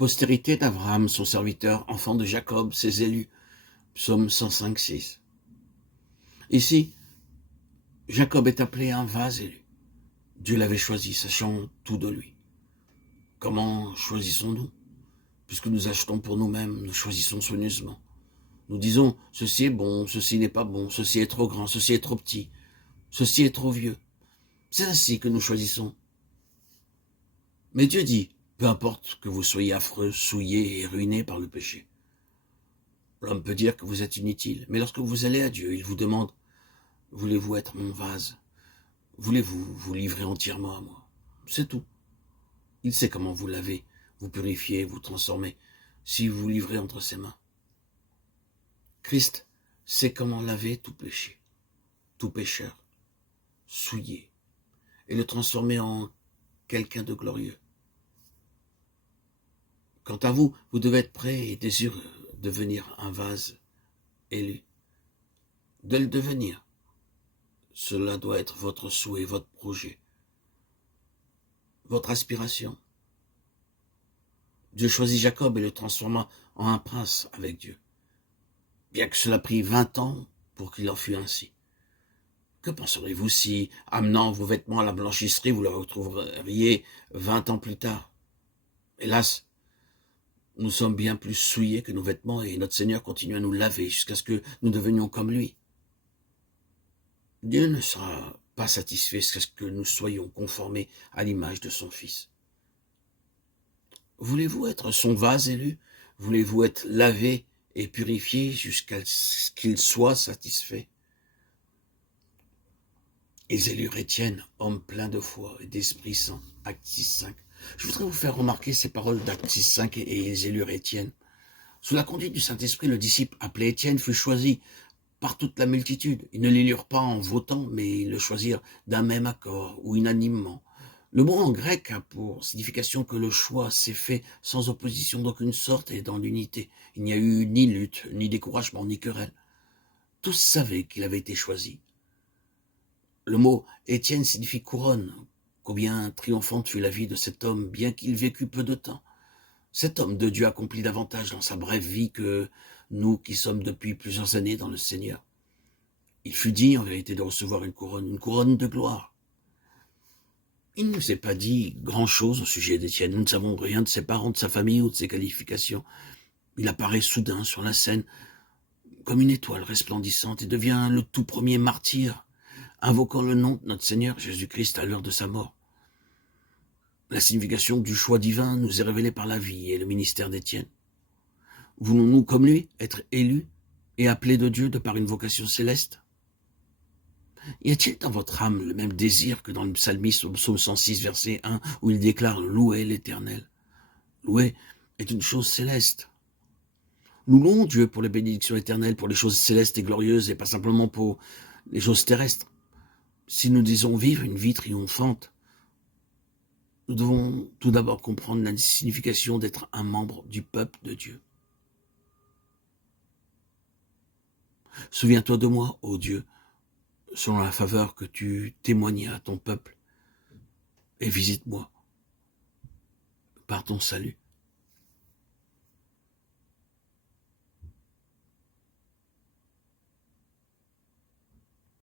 postérité d'Abraham, son serviteur, enfant de Jacob, ses élus. Psaume 105, 6. Ici, Jacob est appelé un vase élu. Dieu l'avait choisi, sachant tout de lui. Comment choisissons-nous? Puisque nous achetons pour nous-mêmes, nous choisissons soigneusement. Nous disons, ceci est bon, ceci n'est pas bon, ceci est trop grand, ceci est trop petit, ceci est trop vieux. C'est ainsi que nous choisissons. Mais Dieu dit, peu importe que vous soyez affreux, souillés et ruinés par le péché. L'homme peut dire que vous êtes inutile, mais lorsque vous allez à Dieu, il vous demande, voulez-vous être mon vase? Voulez-vous vous livrer entièrement à moi? C'est tout. Il sait comment vous laver, vous purifier, vous transformer, si vous vous livrez entre ses mains. Christ sait comment laver tout péché, tout pécheur, souillé, et le transformer en quelqu'un de glorieux. Quant à vous, vous devez être prêt et désireux de devenir un vase élu. De le devenir. Cela doit être votre souhait, votre projet, votre aspiration. Dieu choisit Jacob et le transforma en un prince avec Dieu. Bien que cela prit 20 ans pour qu'il en fût ainsi. Que penserez-vous si, amenant vos vêtements à la blanchisserie, vous le retrouveriez 20 ans plus tard? Hélas, nous sommes bien plus souillés que nos vêtements et notre Seigneur continue à nous laver jusqu'à ce que nous devenions comme lui. Dieu ne sera pas satisfait jusqu'à ce que nous soyons conformés à l'image de son Fils. Voulez-vous être son vase élu? Voulez-vous être lavé et purifié jusqu'à ce qu'il soit satisfait? Ils élurent Étienne, homme plein de foi et d'Esprit Saint, Actes 6.5. Je voudrais vous faire remarquer ces paroles d'Actes 6.5 et ils élurent Étienne. Sous la conduite du Saint-Esprit, le disciple appelé Étienne fut choisi par toute la multitude. Ils ne l'élurent pas en votant, mais ils le choisirent d'un même accord ou unanimement. Le mot en grec a pour signification que le choix s'est fait sans opposition d'aucune sorte et dans l'unité. Il n'y a eu ni lutte, ni découragement, ni querelle. Tous savaient qu'il avait été choisi. Le mot Étienne signifie couronne. Combien triomphante fut la vie de cet homme, bien qu'il vécût peu de temps. Cet homme de Dieu accomplit davantage dans sa brève vie que nous qui sommes depuis plusieurs années dans le Seigneur. Il fut dit en vérité de recevoir une couronne de gloire. Il ne nous est pas dit grand-chose au sujet d'Étienne. Nous ne savons rien de ses parents, de sa famille ou de ses qualifications. Il apparaît soudain sur la scène comme une étoile resplendissante et devient le tout premier martyr, invoquant le nom de notre Seigneur Jésus-Christ à l'heure de sa mort. La signification du choix divin nous est révélée par la vie et le ministère d'Étienne. Voulons-nous, comme lui, être élus et appelés de Dieu de par une vocation céleste? Y a-t-il dans votre âme le même désir que dans le psalmiste au psaume 106, verset 1, où il déclare « Louez l'Éternel ». Louer est une chose céleste. Nous louons Dieu pour les bénédictions éternelles, pour les choses célestes et glorieuses, et pas simplement pour les choses terrestres. Si nous disons vivre une vie triomphante, nous devons tout d'abord comprendre la signification d'être un membre du peuple de Dieu. Souviens-toi de moi, ô Dieu, selon la faveur que tu témoignais à ton peuple, et visite-moi par ton salut.